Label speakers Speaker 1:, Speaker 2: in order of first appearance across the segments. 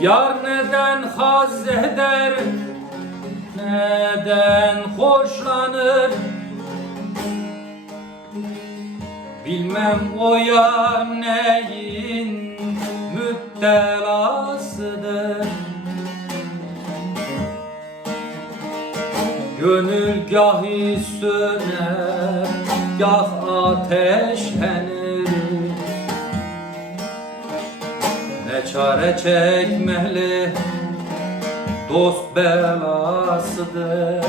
Speaker 1: Yar neden haz eder Neden hoşlanır Bilmem o yar neyin müptelasıdır Gönül gahi söner, gah ateşlenir çare çekmeli, dost belasıdır.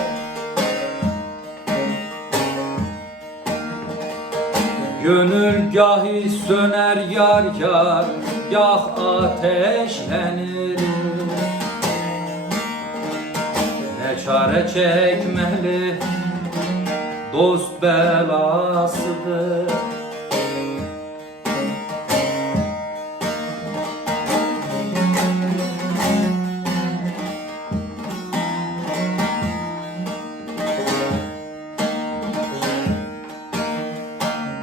Speaker 1: Gönül gahi söner yar yar, gah ateşlenir. Ne çare çekmeli Dost belasıdır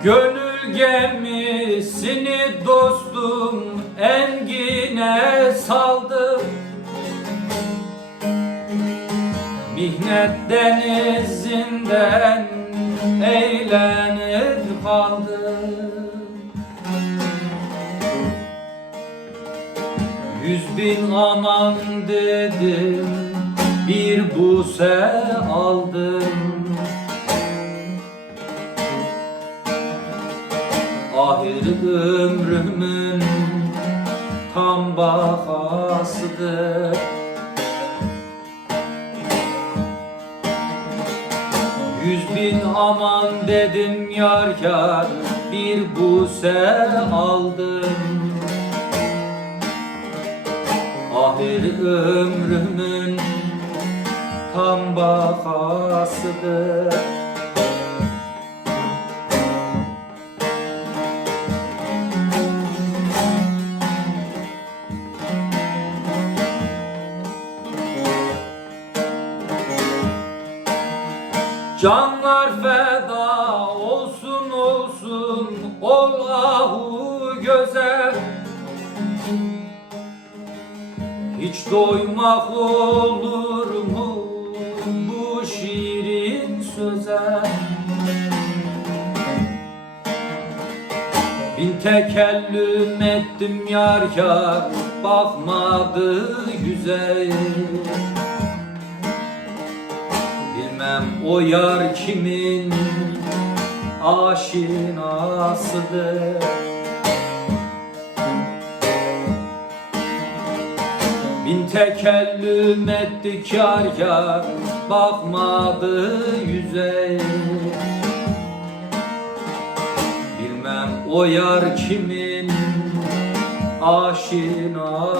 Speaker 1: Gönül gemisini dostum engine saldım. Mihnet denizinden eğlenir kaldım. Yüz bin aman dedim bir buse aldım tam bahasıdır. Yüz bin aman dedim yar yar bir buse aldım Ahir ömrümün tam bahasıdır Canlar feda olsun olsun. Allahu göze. Hiç doymak olur mu bu şiirin söze? Bin tekellüm ettim yar yar bakmadı yüze Bilmem o yar kimin aşinasıdır? Bin tekellüm ettik yar yar bakmadı yüze. Bilmem o yar kimin aşinasıdır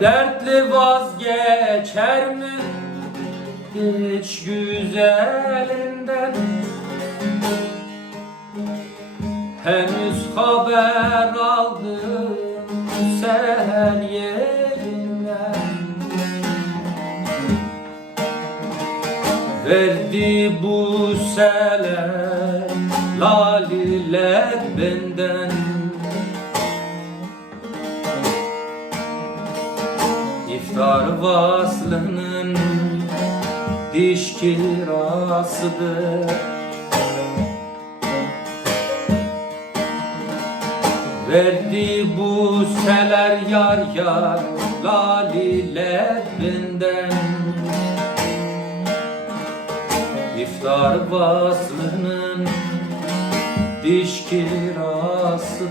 Speaker 1: Dertli vazgeçer mi? Hiç güzelinden. Henüz haber aldım sehel yerinden. Verdi bu seler laliler benden İftar vaslının diş kirasıdır. Verdi bu seler yar yar laliler benden. İftar vaslının diş kirasıdır